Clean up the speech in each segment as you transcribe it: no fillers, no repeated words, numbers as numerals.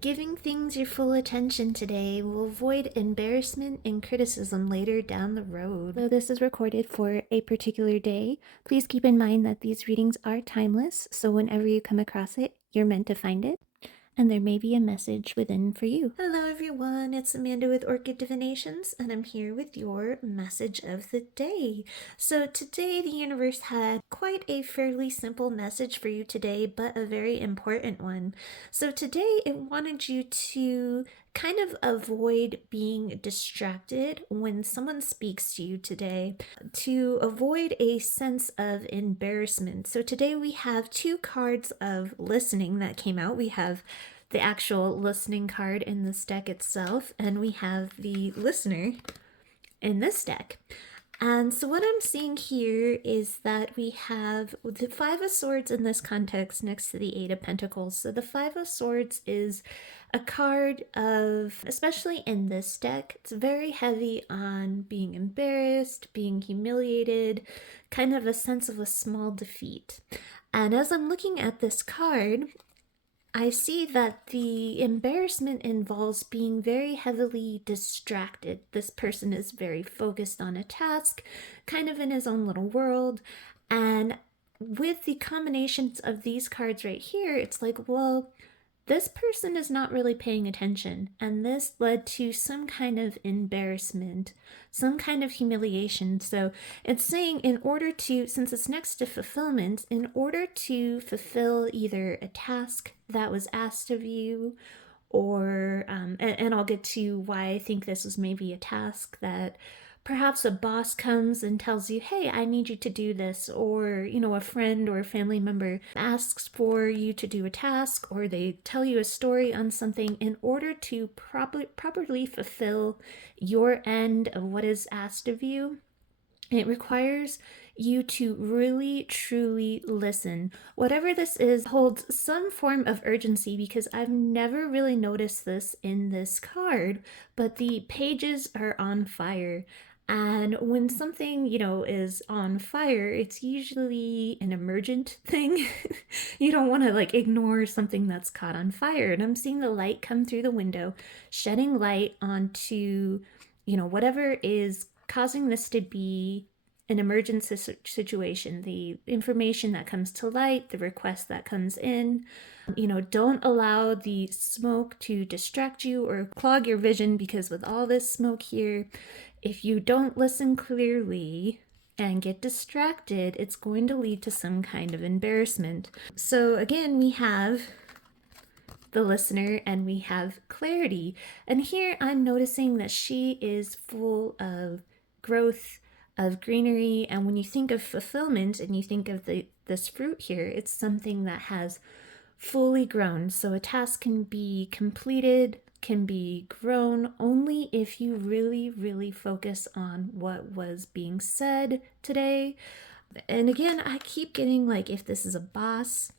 Giving things your full attention today will avoid embarrassment and criticism later down the road. Though this is recorded for a particular day, please keep in mind that these readings are timeless, so whenever you come across it, you're meant to find it, and there may be a message within for you. Hello everyone, it's Amanda with Orchid Divinations, and I'm here with your message of the day. So today the universe had quite a fairly simple message for you today, but a very important one. So today it wanted you to kind of avoid being distracted when someone speaks to you today, to avoid a sense of embarrassment. So today we have two cards of listening that came out. We have the actual listening card in this deck itself, and we have the listener in this deck. And so what I'm seeing here is that we have the Five of Swords in this context next to the Eight of Pentacles. So the Five of Swords is a card of, especially in this deck, it's very heavy on being embarrassed, being humiliated, kind of a sense of a small defeat. And as I'm looking at this card, I see that the embarrassment involves being very heavily distracted. This person is very focused on a task, kind of in his own little world. And with the combinations of these cards right here, it's like, well, this person is not really paying attention, and this led to some kind of embarrassment, some kind of humiliation. So it's saying in order to, since it's next to fulfillment, in order to fulfill either a task that was asked of you, or, and I'll get to why I think this was maybe a task that perhaps a boss comes and tells you, hey, I need you to do this, or, a friend or a family member asks for you to do a task, or they tell you a story on something. In order to properly fulfill your end of what is asked of you, it requires you to really, truly listen. Whatever this is holds some form of urgency, because I've never really noticed this in this card, but the pages are on fire. And when something, is on fire, it's usually an emergent thing. You don't want to ignore something that's caught on fire. And I'm seeing the light come through the window, shedding light onto, whatever is causing this to be an emergency situation, the information that comes to light, the request that comes in. Don't allow the smoke to distract you or clog your vision, because with all this smoke here, if you don't listen clearly and get distracted, it's going to lead to some kind of embarrassment. So again, we have the listener and we have clarity. And here I'm noticing that she is full of growth, of greenery. And when you think of fulfillment and you think of this fruit here, it's something that has fully grown. So a task can be completed, can be grown only if you really, really focus on what was being said today. And again, I keep getting if this is a boss,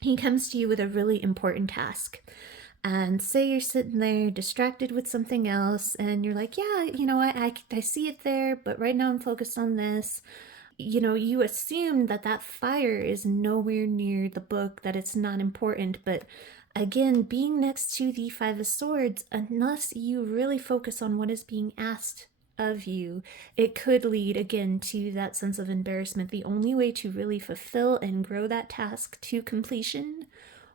he comes to you with a really important task. And say you're sitting there distracted with something else, and you're like, yeah, I see it there, but right now I'm focused on this. You assume that fire is nowhere near the book, that it's not important. But again, being next to the Five of Swords, unless you really focus on what is being asked of you, it could lead again to that sense of embarrassment. The only way to really fulfill and grow that task to completion,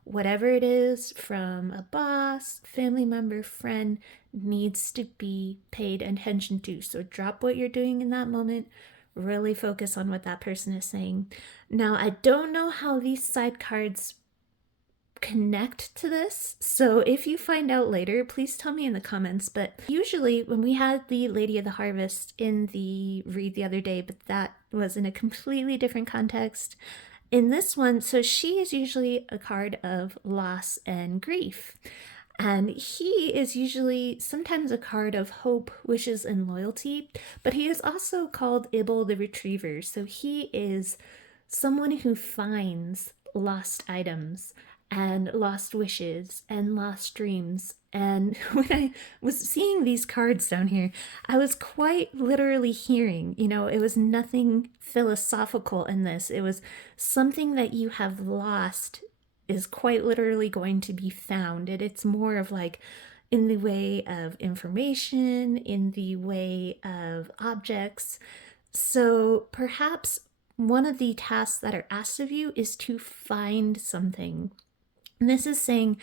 whatever it is, from a boss, family member, friend, needs to be paid attention to. So drop what you're doing in that moment, really focus on what that person is saying. Now, I don't know how these side cards connect to this, so if you find out later, please tell me in the comments. But usually when we had the Lady of the Harvest in the read the other day, but that was in a completely different context. In this one, so she is usually a card of loss and grief. And he is usually sometimes a card of hope, wishes, and loyalty, but he is also called Ibble the Retriever. So he is someone who finds lost items and lost wishes and lost dreams. And when I was seeing these cards down here, I was quite literally hearing, it was nothing philosophical in this. It was something that you have lost is quite literally going to be found. It's more of like in the way of information, in the way of objects. So perhaps one of the tasks that are asked of you is to find something. And this is saying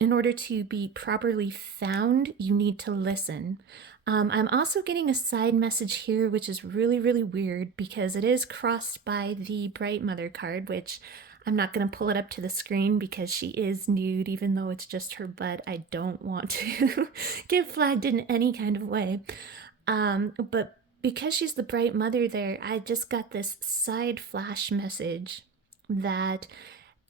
in order to be properly found, you need to listen. I'm also getting a side message here, which is really, really weird because it is crossed by the Bright Mother card, which I'm not going to pull it up to the screen because she is nude, even though it's just her butt. I don't want to get flagged in any kind of way. But because she's the Bright Mother there, I just got this side flash message that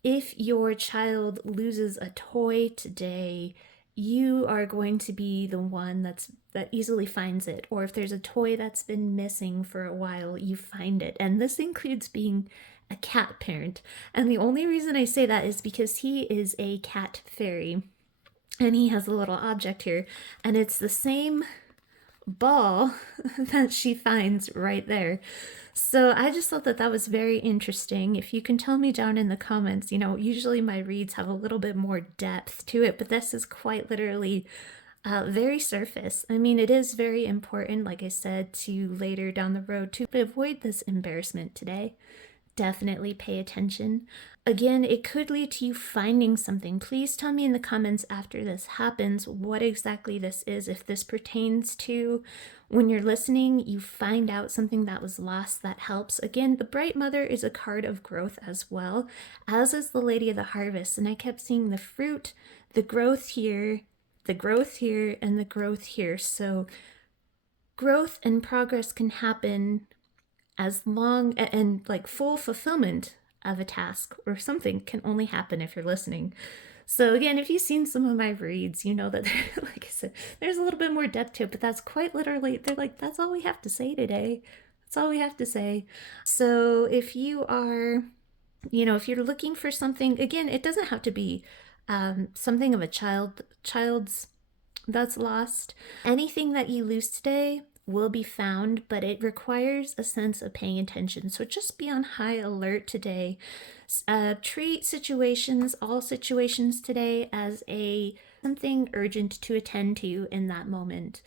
if your child loses a toy today, you are going to be the one that easily finds it. Or if there's a toy that's been missing for a while, you find it. And this includes being a cat parent. And the only reason I say that is because he is a cat fairy. And he has a little object here. And it's the same ball that she finds right there. So I just thought that was very interesting. If you can tell me down in the comments, usually my reads have a little bit more depth to it, but this is quite literally very surface. I mean, it is very important, like I said, to later down the road to avoid this embarrassment today. Definitely pay attention. Again, it could lead to you finding something. Please tell me in the comments after this happens what exactly this is. If this pertains to when you're listening, you find out something that was lost, that helps. Again, the Bright Mother is a card of growth as well, as is the Lady of the Harvest. And I kept seeing the fruit, the growth here, the growth here, and the growth here. So growth and progress can happen as long and like full fulfillment of a task or something can only happen if you're listening. So again, if you've seen some of my reads, you know that, like I said, there's a little bit more depth to it, but that's quite literally, they're like, that's all we have to say today. That's all we have to say. So if you are, if you're looking for something, again, it doesn't have to be something of a child's that's lost. Anything that you lose today will be found, but it requires a sense of paying attention. So just be on high alert today. Treat all situations today as something urgent to attend to in that moment.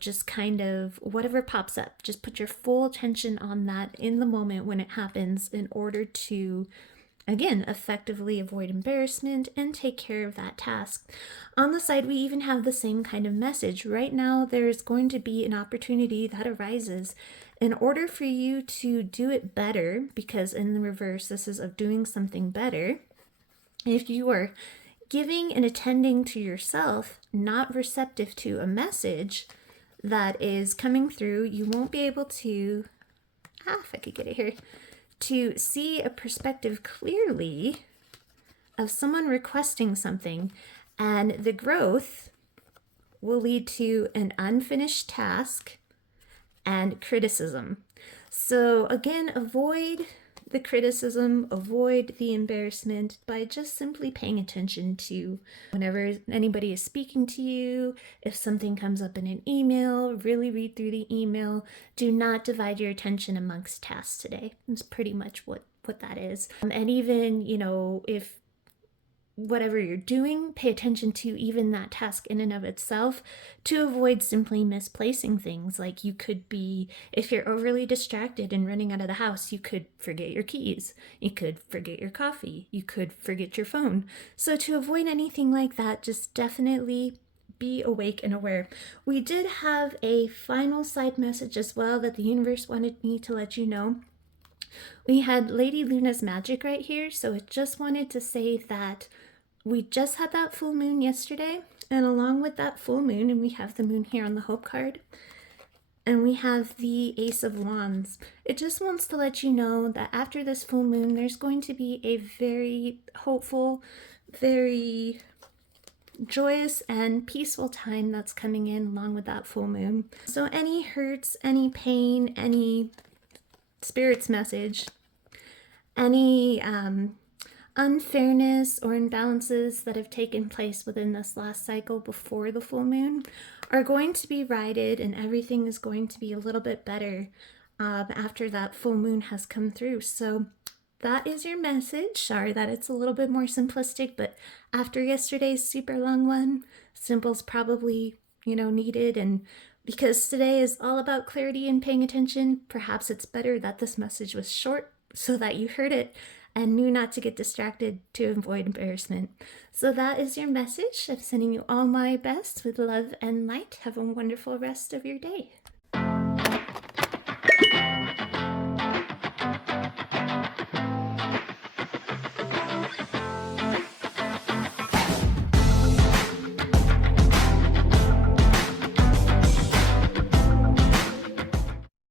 Just kind of whatever pops up, just put your full attention on that in the moment when it happens in order to, again, effectively avoid embarrassment and take care of that task. On the side, we even have the same kind of message. Right now, there's going to be an opportunity that arises in order for you to do it better, because in the reverse, this is of doing something better. If you are giving and attending to yourself, not receptive to a message that is coming through, you won't be able to, if I could get it here, to see a perspective clearly of someone requesting something, and the growth will lead to an unfinished task and criticism. So again, avoid the criticism, avoid the embarrassment by just simply paying attention to whenever anybody is speaking to you. If something comes up in an email, really read through the email. Do not divide your attention amongst tasks today. That's pretty much what that is. And even, if whatever you're doing, pay attention to even that task in and of itself to avoid simply misplacing things. Like you could be, if you're overly distracted and running out of the house, you could forget your keys, you could forget your coffee, you could forget your phone. So to avoid anything like that, just definitely be awake and aware. We did have a final side message as well that the universe wanted me to let you know. We had Lady Luna's magic right here, so it just wanted to say that we just had that full moon yesterday, and along with that full moon, and we have the moon here on the Hope card, and we have the Ace of Wands. It just wants to let you know that after this full moon, there's going to be a very hopeful, very joyous and peaceful time that's coming in along with that full moon. So any hurts, any pain, any spirit's message, any unfairness or imbalances that have taken place within this last cycle before the full moon are going to be righted, and everything is going to be a little bit better after that full moon has come through. So that is your message. Sorry that it's a little bit more simplistic, but after yesterday's super long one, simple's probably, needed. And because today is all about clarity and paying attention, perhaps it's better that this message was short so that you heard it and knew not to get distracted to avoid embarrassment. So that is your message. I'm sending you all my best with love and light. Have a wonderful rest of your day.